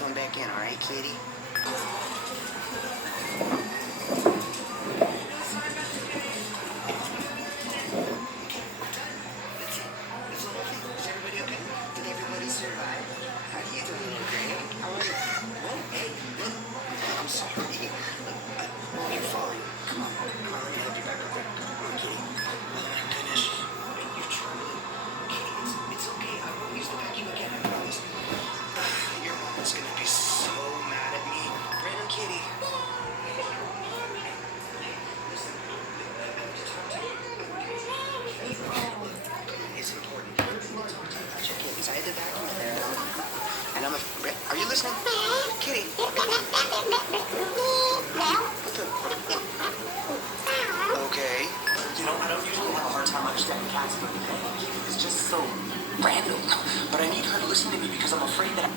come back in, all right, kitty? Is everybody okay? Did everybody survive? How do you do, little granny? How are you? Whoa, hey, look. I'm sorry. Look, you're falling. Come on, let me help you back up. Come on, kitty. Oh my goodness. You're trembling. Kitty, it's okay. I won't use the vacuum again, I promise. Your mama's gonna be so mad at me. Random kitty. Listen, I need to talk to you. It's important. I need to talk to you about your kittens. I had the vacuum there, and are you listening? Kitty. Okay. You know, I don't usually have a hard time understanding cats, but it's just so random. But I need her to listen to me because I'm afraid that